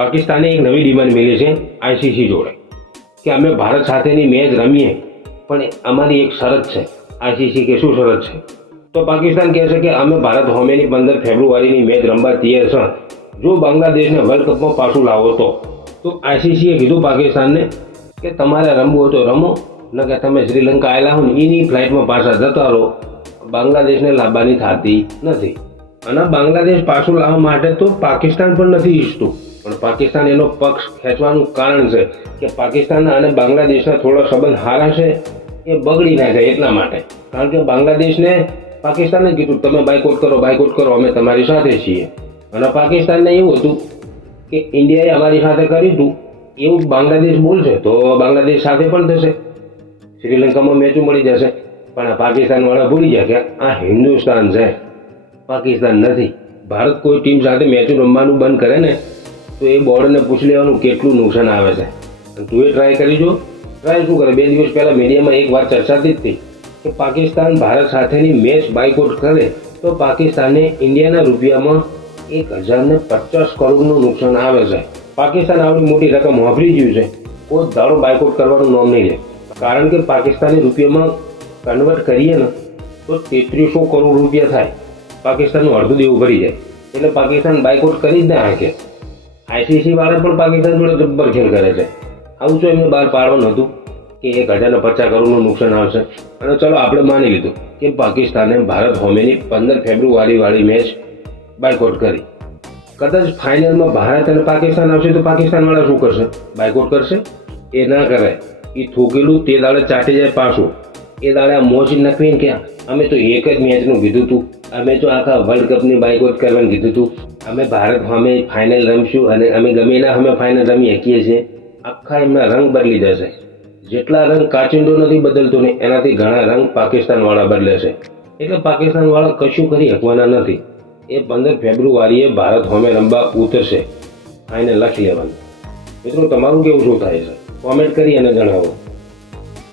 પાકિસ્તાને એક નવી ડિમાન્ડ મેળવી છે આઈસીસી જોડે, કે અમે ભારત સાથેની મેચ રમીએ, પણ અમારી એક શરત છે, આઈસીસી કે શું શરત છે? તો પાકિસ્તાન કહે છે કે અમે ભારત હોમેની પંદર ફેબ્રુઆરીની મેચ રમવા તૈયાર છે. જો બાંગ્લાદેશને વર્લ્ડ કપમાં પાછું લાવો તો? તો આઈસીસીએ કીધું પાકિસ્તાનને કે તમારે રમવું હોય તો રમો ન કે તમે શ્રીલંકા આવેલા હો ને એની ફ્લાઇટમાં પાછા જતા રહો. બાંગ્લાદેશને લાવવાની થતી નથી. અને બાંગ્લાદેશ પાછું લાવવા માટે તો પાકિસ્તાન પણ નથી ઈચ્છતું. પણ પાકિસ્તાન એનો પક્ષ ખેંચવાનું કારણ છે કે પાકિસ્તાન અને બાંગ્લાદેશના થોડો સંબંધ હારા છે, એ બગડી ના જાય એટલા માટે. કારણ કે બાંગ્લાદેશને પાકિસ્તાને કીધું, તમે બાયકોટ કરો બાયકોટ કરો, અમે તમારી સાથે છીએ. અને પાકિસ્તાનને એવું હતું કે ઇન્ડિયાએ અમારી સાથે કર્યું હતું એવું બાંગ્લાદેશ બોલશે, તો બાંગ્લાદેશ સાથે પણ થશે. શ્રીલંકામાં મેચું મળી જશે, પણ આ પાકિસ્તાન ભૂલી ગયા કે આ હિન્દુસ્તાન છે. પાકિસ્તાન નથી. ભારત કોઈ ટીમ સાથે મેચું રમવાનું બંધ કરે ને તો એ બોર્ડને પૂછી લેવાનું કેટલું નુકસાન આવે છે. તું એ ટ્રાય કરી જો. ટ્રાય શું કરે? બે દિવસ પહેલાં મીડિયામાં એક વાત ચર્ચાતી જ હતી કે પાકિસ્તાન ભારત સાથેની મેચ બાયકોટ કરે તો પાકિસ્તાને ઇન્ડિયાના રૂપિયામાં એક હજારને પચાસ કરોડનું નુકસાન આવે છે. પાકિસ્તાન આવડી મોટી રકમ વાપરી ગયું છે. કોઈ દાડો બાયકોટ કરવાનું નામ નહીં લે. કારણ કે પાકિસ્તાની રૂપિયામાં કન્વર્ટ કરીએ ને, તો તેત્રીસો કરોડ રૂપિયા થાય. પાકિસ્તાનનું અડધું દેવું ભરી જાય. એટલે પાકિસ્તાન બાયકોટ કરી જ ના શકે. આઈસીસી વાળા પણ પાકિસ્તાન જોડે જબ્બર કરે છે. આવું તો એમને બહાર પાડવાનું હતું? કે એક હજારને પચાસ કરોડનું નુકસાન આવશે? અને ચલો આપણે માની લીધું કે પાકિસ્તાને ભારત હોમેની પંદર ફેબ્રુઆરીવાળી મેચ બાયકોટ કરી. કદાચ ફાઇનલમાં ભારત અને પાકિસ્તાન આવશે તો પાકિસ્તાનવાળા શું કરશે? બાયકોટ કરશે? એ ના કરે એ થૂકેલું, તે દાડે ચાટી જાય પાછું. એ દાડે આ મોજ નકવીને કે અમે તો એક જ મેચનું કીધું હતું અમે તો આખા વર્લ્ડ કપની બાયકોટ કરવાનું કીધું હતું અમે ભારત અમે ફાઇનલ રમશું અને અમે ગમે એના અમે ફાઇનલ રમી શકીએ છીએ. આખા એમના રંગ બદલી જશે જેટલા રંગ કાચિંડો નથી બદલતો ને એનાથી ઘણા રંગ પાકિસ્તાન વાળા બદલે છે. એટલે પાકિસ્તાન વાળા કશું કરી શકવાના નથી. એ પંદર ફેબ્રુઆરીએ ભારત હોમે રમવા ઉતરશે. ફાઇનલ લખી લેવાનું. મિત્રો, તમારું કેવું શું થાય છે? કોમેન્ટ કરી અને જણાવો.